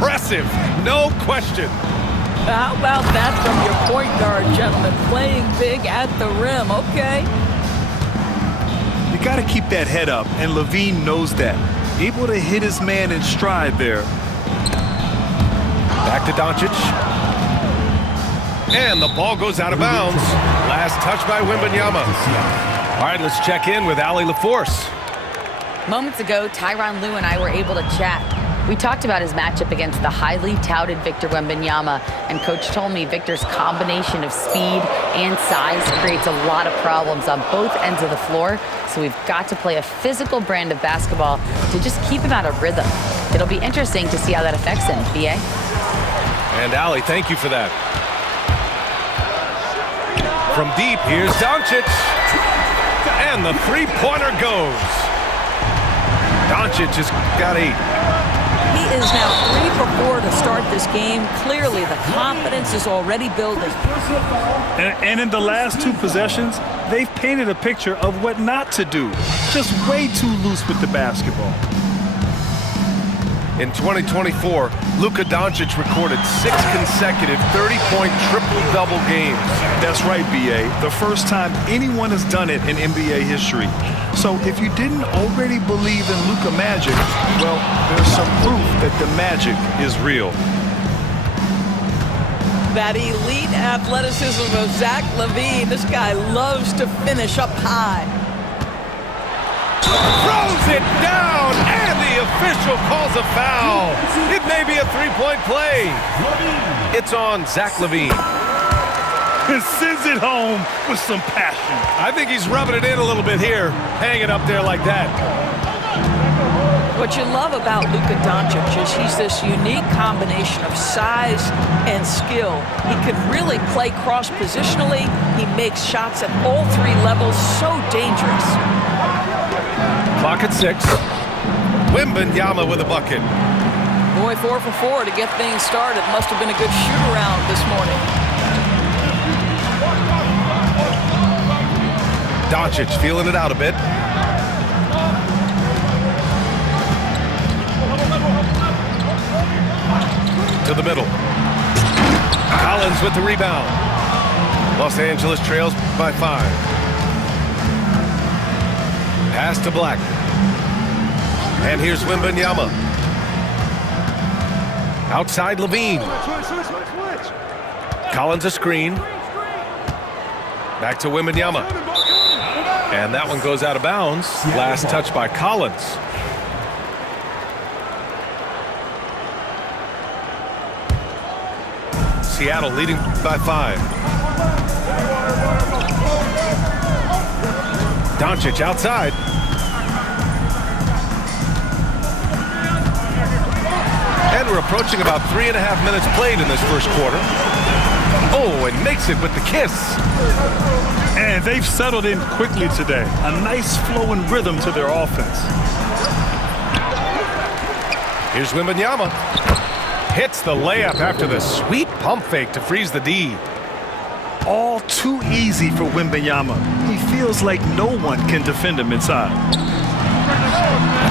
impressive, no question. How about that from your point guard, gentlemen? Playing big at the rim, okay. You got to keep that head up, and Levine knows that. Able to hit his man in stride there. Back to Doncic. And the ball goes out of bounds. Last touch by Wembanyama. All right, let's check in with Allie LaForce. Moments ago, Tyronn Lue and I were able to chat. We talked about his matchup against the highly touted Victor Wembanyama, and Coach told me Victor's combination of speed and size creates a lot of problems on both ends of the floor, so we've got to play a physical brand of basketball to just keep him out of rhythm. It'll be interesting to see how that affects him, B.A. And Allie, thank you for that. From deep, here's Doncic. And the three-pointer goes. Doncic has got 8. He is now 3 for 4 to start this game. Clearly, the confidence is already building. And in the last 2 possessions, they've painted a picture of what not to do. Just way too loose with the basketball. In 2024, Luka Doncic recorded 6 consecutive 30-point triple-double games. That's right, B.A. The first time anyone has done it in NBA history. So if you didn't already believe in Luka magic, well, there's some proof that the magic is real. That elite athleticism of Zach LaVine. This guy loves to finish up high. Throws it down, and the official calls a foul. It may be a 3-point play. It's on Zach LaVine. And sends it home with some passion. I think he's rubbing it in a little bit here, hanging up there like that. What you love about Luka Doncic is he's this unique combination of size and skill. He can really play cross-positionally. He makes shots at all 3 levels, so dangerous. Clock at 6. Wembanyama with a bucket. Boy, 4 for 4 to get things started. Must have been a good shoot-around this morning. Doncic feeling it out a bit. To the middle. Collins with the rebound. Los Angeles trails by 5. Pass to Black. And here's Wembanyama. Outside Levine. Collins a screen. Back to Wembanyama. And that one goes out of bounds. Last touch by Collins. Seattle leading by 5. Doncic outside. And we're approaching about 3.5 minutes played in this first quarter. Oh, and makes it with the kiss. And they've settled in quickly today. A nice flowing rhythm to their offense. Here's Wembanyama. Hits the layup after the sweet pump fake to freeze the D. All too easy for Wembanyama. He feels like no one can defend him inside.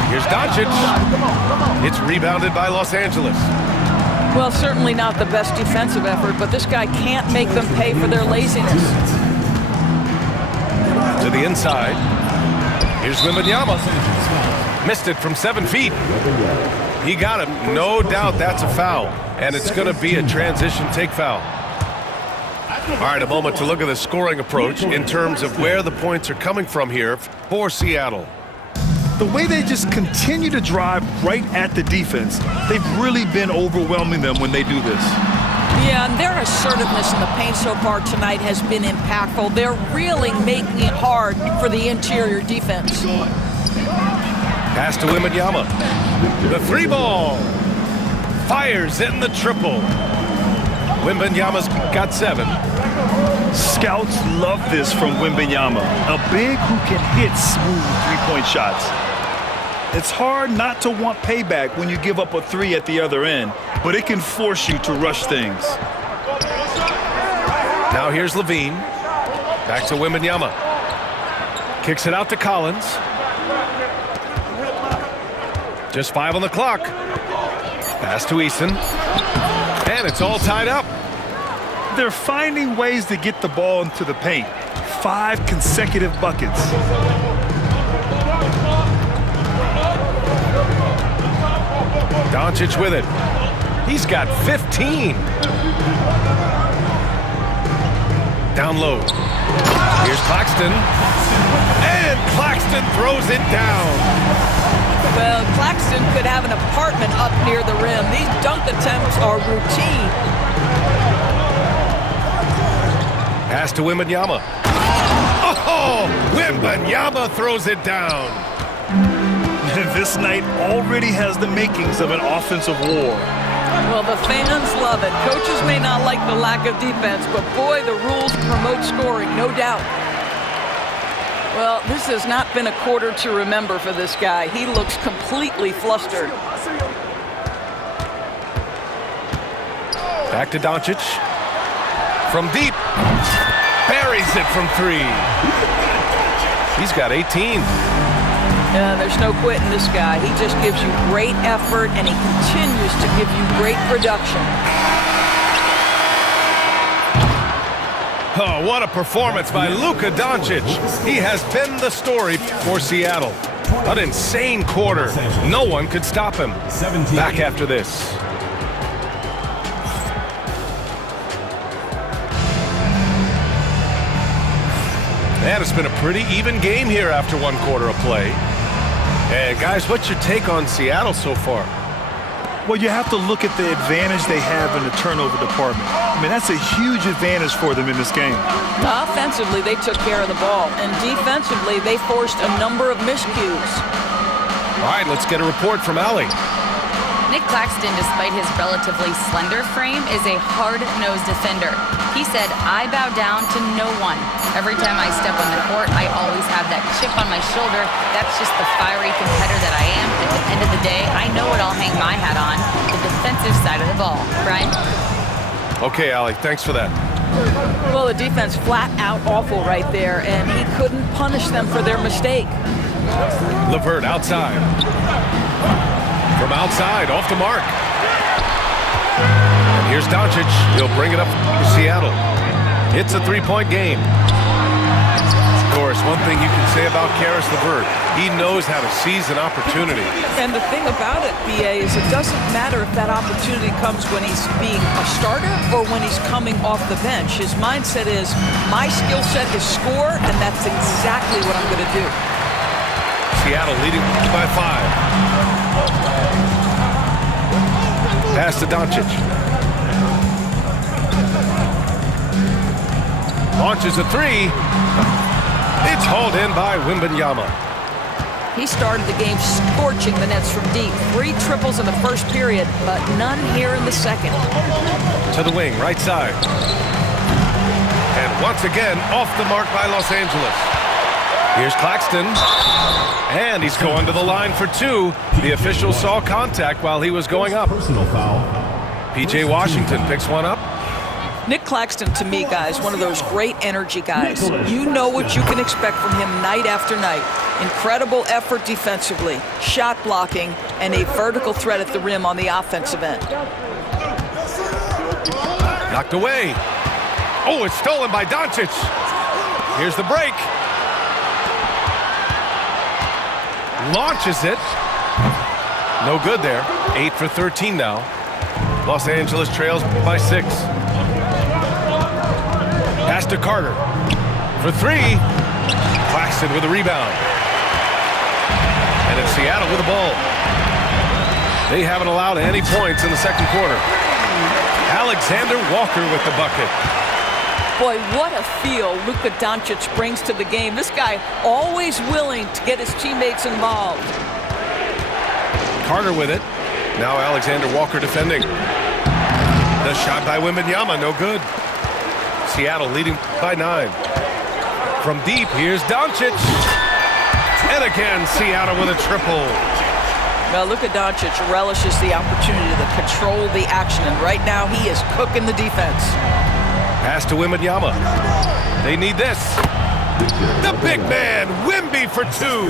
Here's Doncic. It's rebounded by Los Angeles. Well, certainly not the best defensive effort, but this guy can't make them pay for their laziness. To the inside. Here's Wembanyama. Missed it from 7 feet. He got him. No doubt that's a foul. And it's going to be a transition take foul. All right, a moment to look at the scoring approach in terms of where the points are coming from here for Seattle. The way they just continue to drive right at the defense, they've really been overwhelming them when they do this. Yeah, and their assertiveness in the paint so far tonight has been impactful. They're really making it hard for the interior defense. Pass to Wembanyama. The 3 ball. Fires in the triple. Wembanyama's got 7. Scouts love this from Wembanyama. A big who can hit smooth 3-point shots. It's hard not to want payback when you give up a 3 at the other end, but it can force you to rush things. Now here's Levine. Back to Wembanyama. Kicks it out to Collins. Just 5 on the clock. Pass to Eason. And it's all tied up. They're finding ways to get the ball into the paint. 5 consecutive buckets. Doncic with it. He's got 15. Down low. Here's Claxton. And Claxton throws it down. Well, Claxton could have an apartment up near the rim. These dunk attempts are routine. Pass to Wembanyama. Oh, Wembanyama throws it down. This night already has the makings of an offensive war. Well, the fans love it. Coaches may not like the lack of defense, but boy, the rules promote scoring, no doubt. Well, this has not been a quarter to remember for this guy. He looks completely flustered. Back to Doncic. From deep. Buries it from 3. He's got 18. There's no quitting this guy. He just gives you great effort, and he continues to give you great production. Oh, what a performance by Luka Doncic. He has been the story for Seattle. An insane quarter. No one could stop him. Back after this. And it's been a pretty even game here after 1 quarter of play. And guys, what's your take on Seattle so far? Well, you have to look at the advantage they have in the turnover department. I mean, that's a huge advantage for them in this game. Offensively, they took care of the ball, and defensively, they forced a number of miscues. All right, let's get a report from Allie. Nick Claxton, despite his relatively slender frame, is a hard-nosed defender. He said, "I bow down to no one. Every time I step on the court, I always have that chip on my shoulder. That's just the fiery competitor that I am. At the end of the day, I know what I'll hang my hat on, the defensive side of the ball." Brian? Okay, Allie, thanks for that. Well, the defense flat out awful right there, and he couldn't punish them for their mistake. LeVert outside. From outside, off the mark. And here's Doncic. He'll bring it up to Seattle. It's a 3-point game. Of course, one thing you can say about Karis LeVert, he knows how to seize an opportunity. And the thing about it, BA, is it doesn't matter if that opportunity comes when he's being a starter or when he's coming off the bench. His mindset is, my skill set is score, and that's exactly what I'm going to do. Seattle leading by 5. Pass to Doncic. Launches a 3. It's hauled in by Wembanyama. He started the game scorching the Nets from deep. 3 triples in the first period, but none here in the second. To the wing, right side. And once again, off the mark by Los Angeles. Here's Claxton. And he's going to the line for 2. The official saw contact while he was going up. Personal foul. P.J. Washington picks one up. Nick Claxton, to me, guys, one of those great energy guys. You know what you can expect from him night after night. Incredible effort defensively, shot blocking, and a vertical threat at the rim on the offensive end. Knocked away. Oh, it's stolen by Doncic. Here's the break. Launches it. No good there. 8 for 13 now. Los Angeles trails by 6. Pass to Carter. For 3. Claxton with a rebound. And it's Seattle with the ball. They haven't allowed any points in the second quarter. Alexander Walker with the bucket. Boy, what a feel Luka Doncic brings to the game. This guy always willing to get his teammates involved. Carter with it. Now Alexander Walker defending. The shot by Wembanyama, no good. Seattle leading by 9. From deep, here's Doncic. And again, Seattle with a triple. Now, Luka Doncic relishes the opportunity to control the action, and right now he is cooking the defense. Pass to Wembanyama. They need this. The big man, Wemby for 2.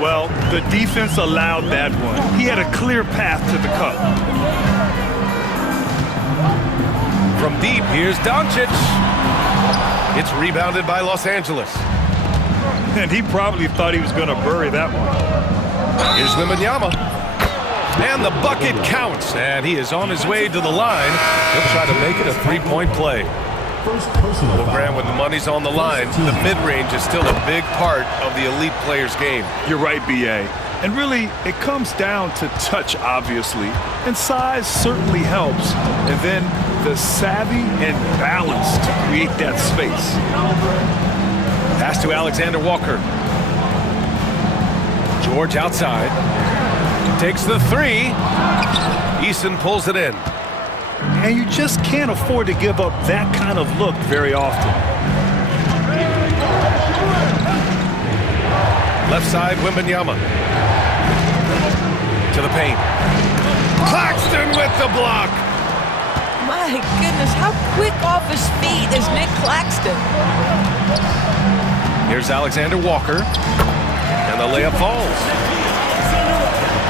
Well, the defense allowed that one. He had a clear path to the cup. From deep, here's Doncic. It's rebounded by Los Angeles. And he probably thought he was going to bury that one. Here's Wembanyama. And the bucket counts. And he is on his way to the line. He'll try to make it a three-point play. Well, Grant, when the money's on the line, the mid-range is still a big part of the elite player's game. You're right, B.A. And really, it comes down to touch, obviously. And size certainly helps. And then the savvy and balance to create that space. Pass to Alexander Walker. George outside. Takes the three. Eason pulls it in. And you just can't afford to give up that kind of look very often. Left side, Wembanyama. To the paint. Claxton with the block. My goodness, how quick off his feet is Nick Claxton? Here's Alexander Walker. And the layup falls.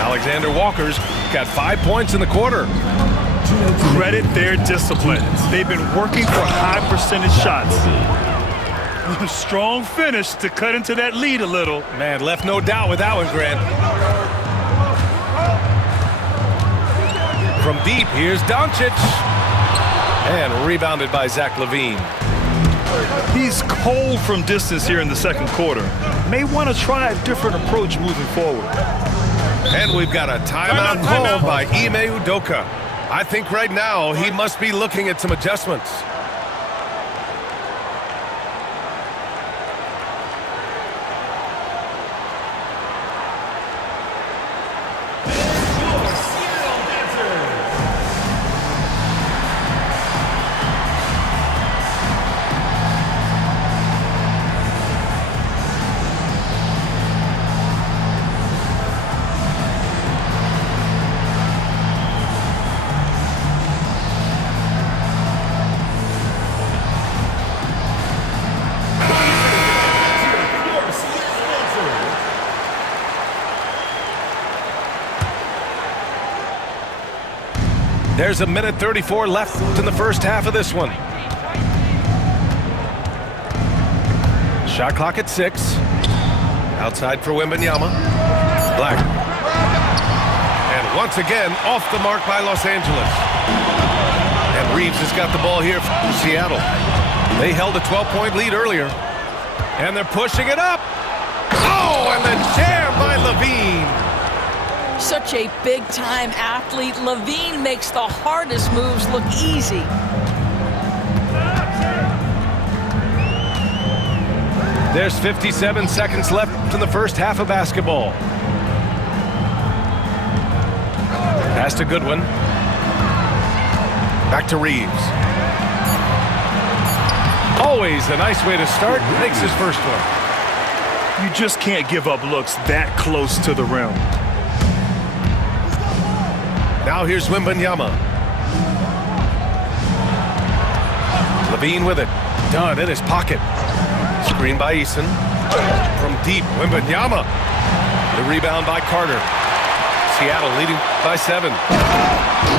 Alexander Walker's got 5 points in the quarter. Credit their discipline. They've been working for high percentage shots. A strong finish to cut into that lead a little. Man, left no doubt with that one, Grant. From deep, here's Doncic. And rebounded by Zach LaVine. He's cold from distance here in the second quarter. May want to try a different approach moving forward. And we've got a timeout called by Ime Udoka. I think right now he must be looking at some adjustments. There's a minute 34 left in the first half of this one. Shot clock at 6. Outside for Wembanyama. Black. And once again, off the mark by Los Angeles. And Reeves has got the ball here for Seattle. They held a 12-point lead earlier. And they're pushing it up. Oh, and the jam by LaVine. Such a big-time athlete. LaVine makes the hardest moves look easy. There's 57 seconds left in the first half of basketball. Pass to Goodwin. Back to Reeves. Always a nice way to start. Makes his first one. You just can't give up looks that close to the rim. Now here's Wembanyama. LaVine with it. Done in his pocket. Screen by Eason. From deep, Wembanyama. The rebound by Carter. Seattle leading by 7.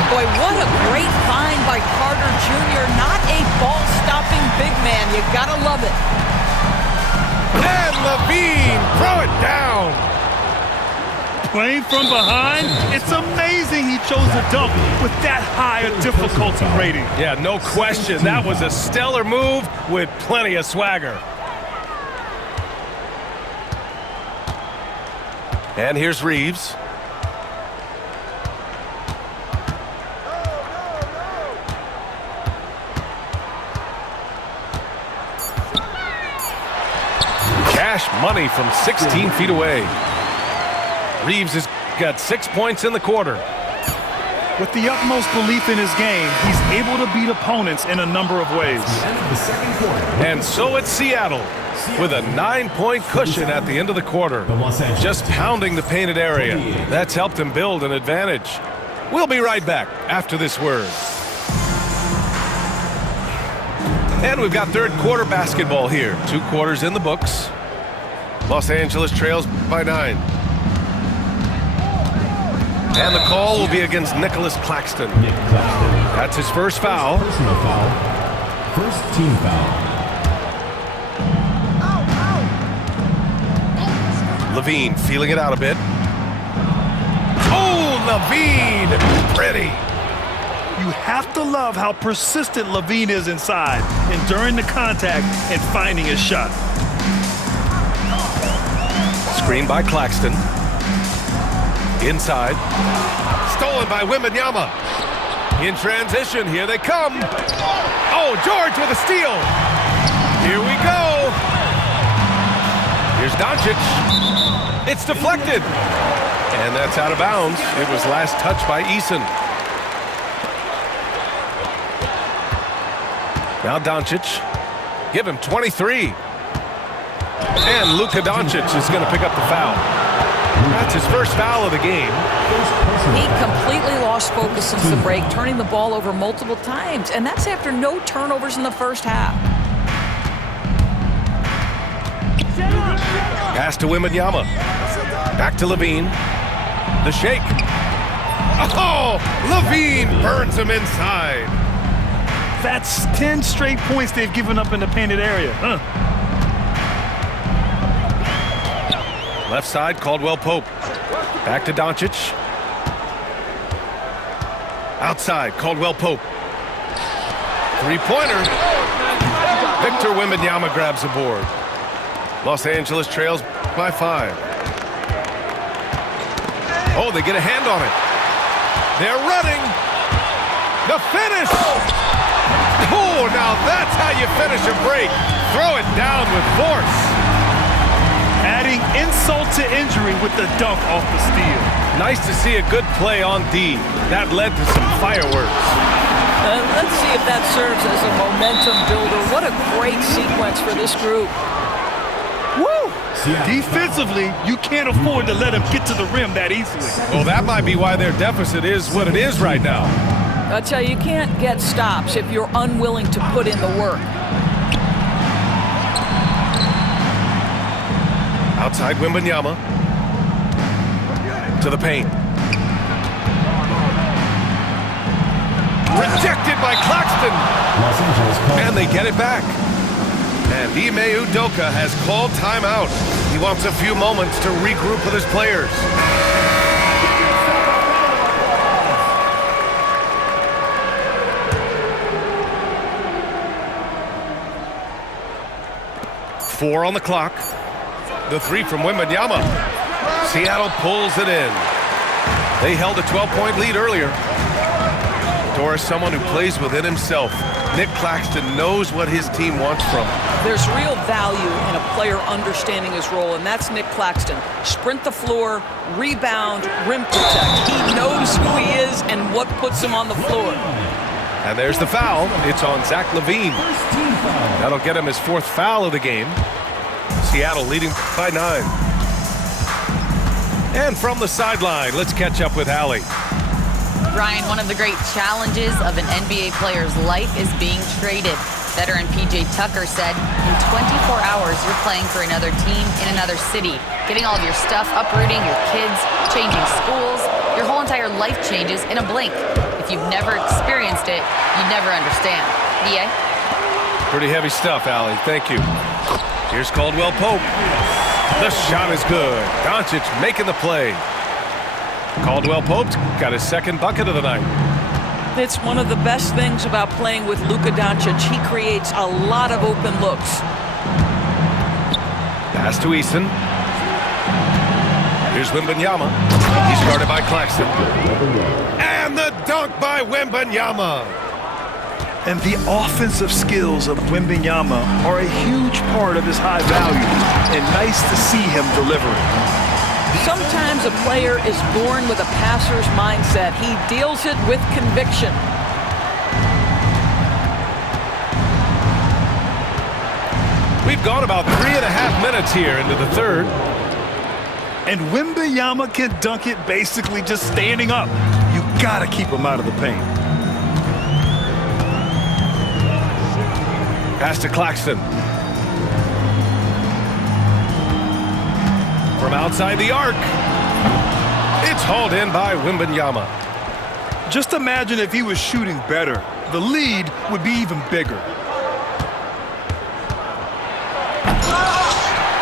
Boy, what a great find by Carter Jr. Not a ball-stopping big man. You gotta love it. And LaVine, throw it down. Playing from behind, it's amazing he chose a dunk with that high a difficulty rating. Yeah, no question. That was a stellar move with plenty of swagger. And here's Reeves. Cash money from 16 feet away. Reeves has got 6 points in the quarter. With the utmost belief in his game, he's able to beat opponents in a number of ways. And so it's Seattle with a 9-point cushion at the end of the quarter. Just pounding the painted area. That's helped him build an advantage. We'll be right back after this word. And we've got third quarter basketball here. 2 quarters in the books. Los Angeles trails by 9. And the call will be against Nicholas Claxton. That's his first foul. Personal foul. First team foul. Levine feeling it out a bit. Oh, Levine! Pretty. You have to love how persistent Levine is inside, enduring the contact and finding his shot. Screen by Claxton. Inside. Stolen by Wembanyama. In transition, here they come. Oh, George with a steal. Here we go. Here's Doncic. It's deflected. And that's out of bounds. It was last touched by Eason. Now Doncic. Give him 23. And Luka Doncic is going to pick up the foul. That's his first foul of the game. He completely lost focus since the break, turning the ball over multiple times. And that's after no turnovers in the first half. Pass to Wembanyama. Back to Levine. The shake. Oh, Levine burns him inside. That's 10 straight points they've given up in the painted area. Left side, Caldwell Pope. Back to Doncic. Outside, Caldwell Pope. Three-pointer. Victor Wembanyama grabs the board. Los Angeles trails by 5. Oh, they get a hand on it. They're running. The finish. Oh, now that's how you finish a break. Throw it down with force. Adding insult to injury with the dunk off the steal. Nice to see a good play on D. That led to some fireworks. Let's see if that serves as a momentum builder. What a great sequence for this group. Woo! Defensively, you can't afford to let him get to the rim that easily. Well, that might be why their deficit is what it is right now. I tell you, you can't get stops if you're unwilling to put in the work. Outside Wembanyama. To the paint. Rejected by Claxton. And they get it back. And Ime Udoka has called timeout. He wants a few moments to regroup with his players. Four on the clock. The three from Wembanyama. Seattle pulls it in. They held a 12-point lead earlier. Doris, someone who plays within himself. Nick Claxton knows what his team wants from him. There's real value in a player understanding his role, and that's Nick Claxton. Sprint the floor, rebound, rim protect. He knows who he is and what puts him on the floor. And there's the foul. It's on Zach LaVine. That'll get him his 4th foul of the game. Seattle leading by 9. And from the sideline, let's catch up with Allie. Ryan, one of the great challenges of an NBA player's life is being traded. Veteran P.J. Tucker said, in 24 hours, you're playing for another team in another city, getting all of your stuff, uprooting your kids, changing schools. Your whole entire life changes in a blink. If you've never experienced it, you'd never understand. Yeah? Pretty heavy stuff, Allie. Thank you. Here's Caldwell Pope. The shot is good. Doncic making the play. Caldwell Pope's got his 2nd bucket of the night. It's one of the best things about playing with Luka Doncic. He creates a lot of open looks. Pass to Eason. Here's Wembanyama. He's guarded by Claxton. And the dunk by Wembanyama. And the offensive skills of Wembanyama are a huge part of his high value, and nice to see him delivering. Sometimes a player is born with a passer's mindset. He deals it with conviction. We've gone about 3.5 minutes here into the 3rd. And Wembanyama can dunk it basically just standing up. You gotta keep him out of the paint. Pass to Claxton. From outside the arc. It's hauled in by Wembanyama. Just imagine if he was shooting better. The lead would be even bigger.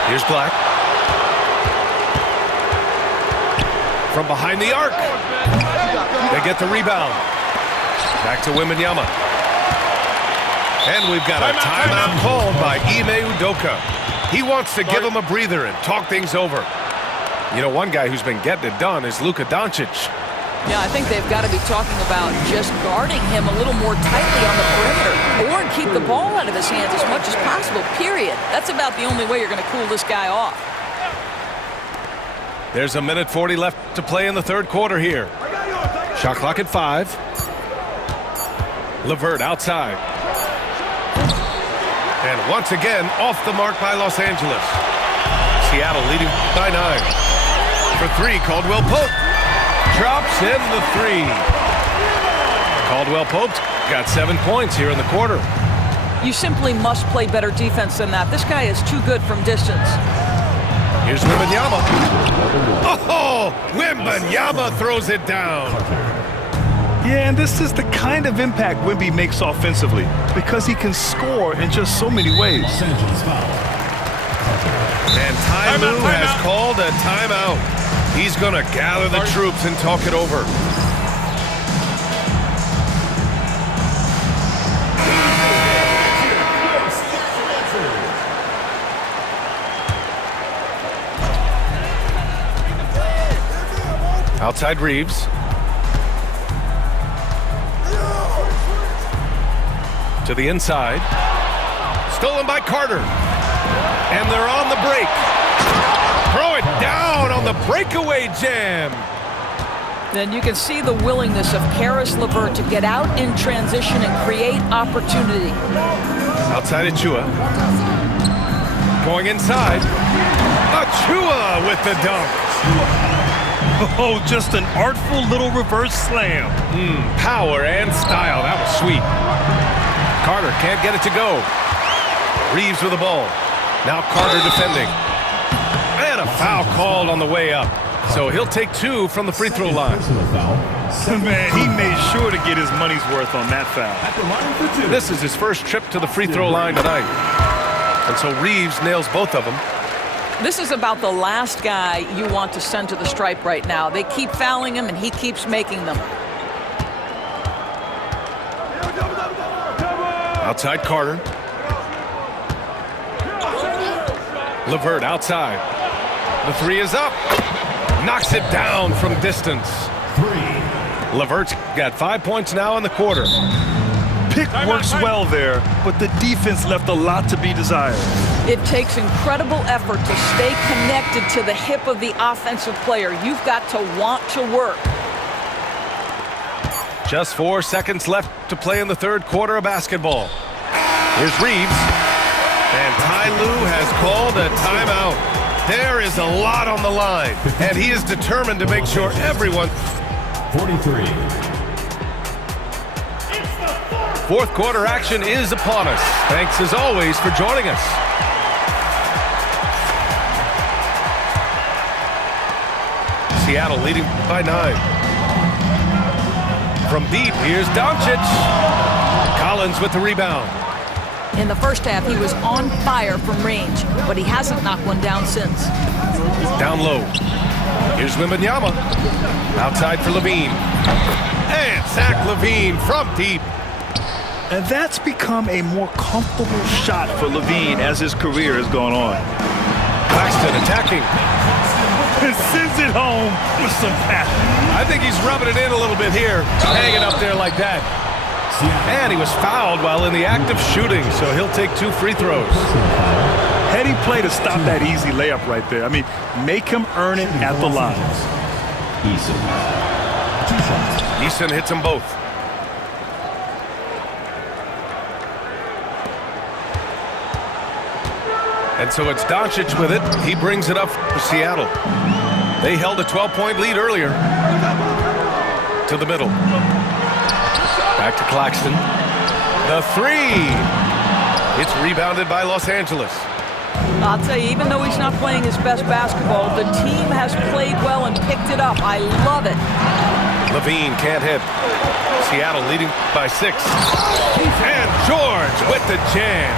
Here's Black. From behind the arc. They get the rebound. Back to Wembanyama. And we've got a timeout called by Ime Udoka. He wants to give him a breather and talk things over. You know, one guy who's been getting it done is Luka Doncic. Yeah, I think they've got to be talking about just guarding him a little more tightly on the perimeter or keep the ball out of his hands as much as possible, period. That's about the only way you're going to cool this guy off. There's a minute 40 left to play in the third quarter here. Shot clock at 5. LeVert outside. And once again, off the mark by Los Angeles. Seattle leading by 9. For 3, Caldwell Pope. Drops in the 3. Caldwell Pope's got 7 points here in the quarter. You simply must play better defense than that. This guy is too good from distance. Here's Wembanyama. Oh, Wembanyama throws it down. Yeah, and this is the kind of impact Wemby makes offensively because he can score in just so many ways. And Ty Lue has called a timeout. He's going to gather the troops and talk it over. Outside Reeves. To the inside. Stolen by Carter. And they're on the break. Throw it down on the breakaway jam. Then you can see the willingness of Caris LeVert to get out in transition and create opportunity. Outside Achua. Going inside. Achua with the dunk. Oh, just an artful little reverse slam. Power and style. That was sweet. Carter can't get it to go. Reeves with the ball. Now Carter defending. And a foul called on the way up. So he'll take 2 from the free throw line. Man, he made sure to get his money's worth on that foul. This is his first trip to the free throw line tonight. And so Reeves nails both of them. This is about the last guy you want to send to the stripe right now. They keep fouling him, and he keeps making them. Outside Carter. LeVert outside. The 3 is up. Knocks it down from distance. 3. LeVert's got 5 points now in the quarter. Pick works well there, but the defense left a lot to be desired. It takes incredible effort to stay connected to the hip of the offensive player. You've got to want to work. Just 4 seconds left to play in the third quarter of basketball. Here's Reeves. And Ty Lue has called a timeout. There is a lot on the line, and he is determined to make sure everyone... 43. Fourth quarter action is upon us. Thanks as always for joining us. Seattle leading by 9. From deep, here's Doncic. Collins with the rebound. In the first half, he was on fire from range, but he hasn't knocked one down since. Down low. Here's Wembanyama. Outside for Levine. And Zach Levine from deep. And that's become a more comfortable shot for Levine as his career has gone on. Claxton attacking. And sends it home with some passion. I think he's rubbing it in a little bit here, hanging up there like that. And he was fouled while in the act of shooting, so he'll take 2 free throws. Heady play to stop that easy layup right there. I mean, make him earn it at the line. Eason hits them both. And so it's Doncic with it. He brings it up for Seattle. They held a 12-point lead earlier. To the middle. Back to Claxton. The 3. It's rebounded by Los Angeles. I'll tell you, even though he's not playing his best basketball, the team has played well and picked it up. I love it. Levine can't hit. Seattle leading by 6. And George with the jam.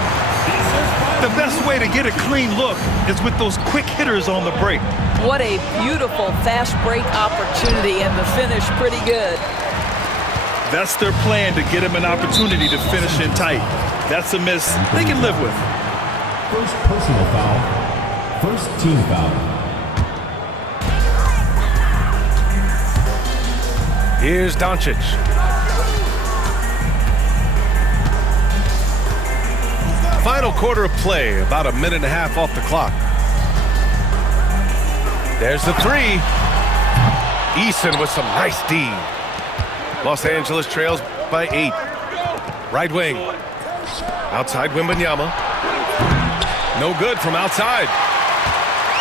The best way to get a clean look is with those quick hitters on the break. What a beautiful fast break opportunity, and the finish pretty good. That's their plan, to get him an opportunity to finish in tight. That's a miss they can live with. First personal foul. First team foul. Here's Doncic. Final quarter of play, about a minute and a half off the clock. There's the 3. Eason with some nice D. Los Angeles trails by 8. Right wing. Outside Wembanyama. No good from outside.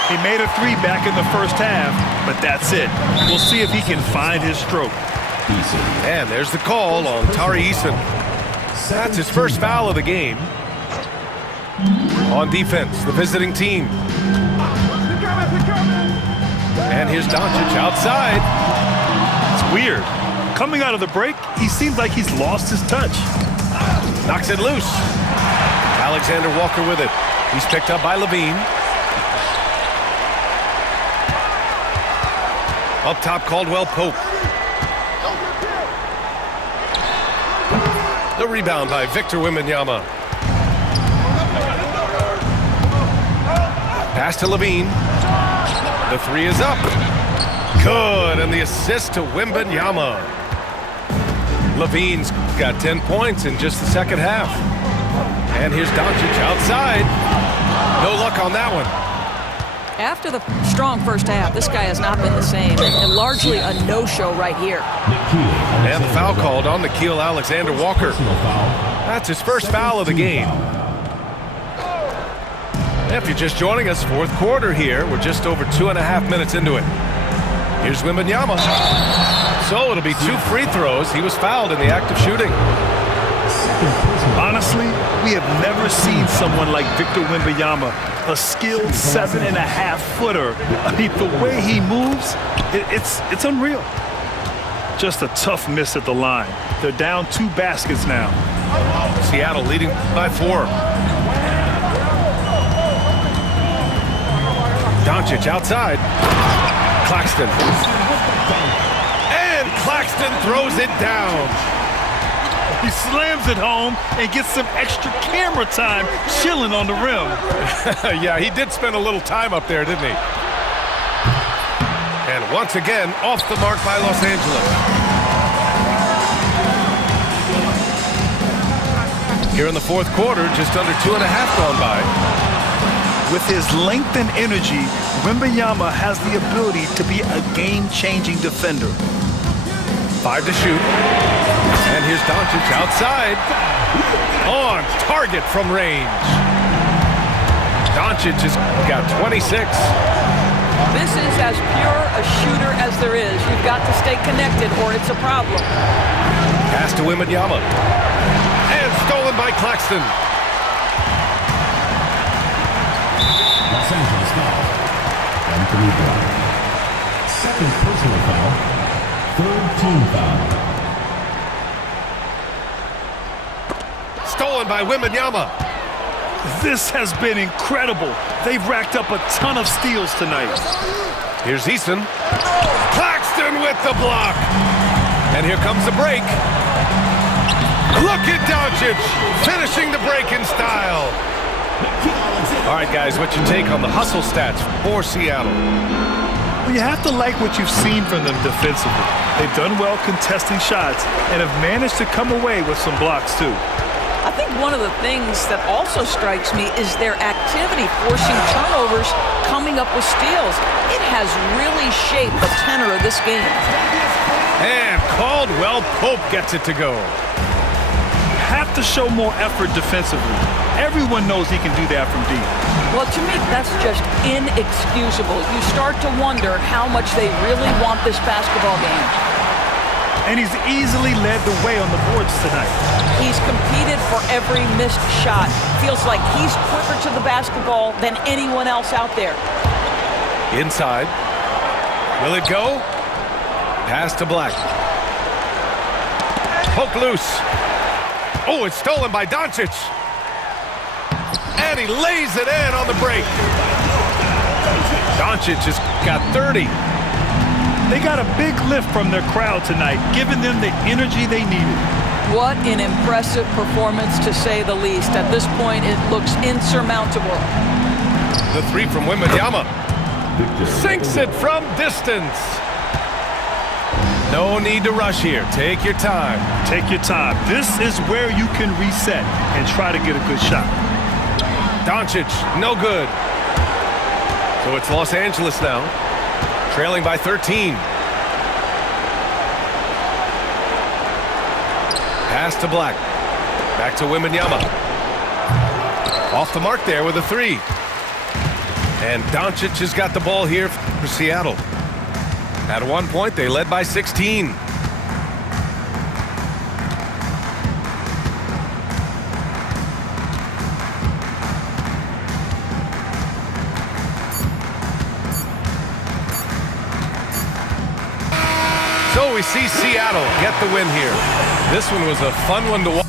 He made a 3 back in the first half, but that's it. We'll see if he can find his stroke. And there's the call on Tari Eason. That's his first foul of the game. On defense, the visiting team. And here's Doncic outside. It's weird. Coming out of the break, he seems like he's lost his touch. Knocks it loose. Alexander Walker with it. He's picked up by Levine. Up top, Caldwell Pope. The rebound by Victor Wembanyama. Pass to Levine. The 3 is up. Good, and the assist to Wembanyama. Levine's got 10 points in just the second half. And here's Doncic outside. No luck on that one. After the strong first half, this guy has not been the same, and largely a no-show right here. And the foul called on Nickeil Alexander-Walker. That's his first foul of the game. If you're just joining us, fourth quarter here. We're just over 2.5 minutes into it. Here's Wembanyama. So it'll be 2 free throws. He was fouled in the act of shooting. Honestly, we have never seen someone like Victor Wembanyama, a skilled 7.5-footer. I mean, the way he moves, it's unreal. Just a tough miss at the line. They're down 2 baskets now. Seattle leading by 4. Doncic outside. Claxton. And Claxton throws it down. He slams it home and gets some extra camera time chilling on the rim. Yeah, he did spend a little time up there, didn't he? And once again, off the mark by Los Angeles. Here in the fourth quarter, just under 2.5 gone by. With his length and energy, Wembanyama has the ability to be a game-changing defender. 5 to shoot. And here's Doncic outside. On target from range. Doncic has got 26. This is as pure a shooter as there is. You've got to stay connected or it's a problem. Pass to Wembanyama. And stolen by Claxton. Los Angeles foul. Anthony Brown. Second personal foul. Third team foul. Stolen by Wembanyama. This has been incredible. They've racked up a ton of steals tonight. Here's Eason. Claxton with the block. And here comes the break. Look at Doncic finishing the break in style. All right, guys, what's your take on the hustle stats for Seattle? Well, you have to like what you've seen from them defensively. They've done well contesting shots and have managed to come away with some blocks, too. I think one of the things that also strikes me is their activity, forcing turnovers, coming up with steals. It has really shaped the tenor of this game. And Caldwell Pope gets it to go. Have to show more effort defensively. Everyone knows he can do that from deep. Well, to me, that's just inexcusable. You start to wonder how much they really want this basketball game. And he's easily led the way on the boards tonight. He's competed for every missed shot. Feels like he's quicker to the basketball than anyone else out there. Inside. Will it go? Pass to Black. Poke loose. Oh, it's stolen by Doncic. And he lays it in on the break. Doncic has got 30. They got a big lift from their crowd tonight, giving them the energy they needed. What an impressive performance, to say the least. At this point, it looks insurmountable. The three from Wembanyama. Sinks it from distance. No need to rush here. Take your time. Take your time. This is where you can reset and try to get a good shot. Doncic, no good. So it's Los Angeles now, trailing by 13. Pass to Black. Back to Wembanyama. Off the mark there with a three. And Doncic has got the ball here for Seattle. At one point, they led by 16. So we see Seattle get the win here. This one was a fun one to watch.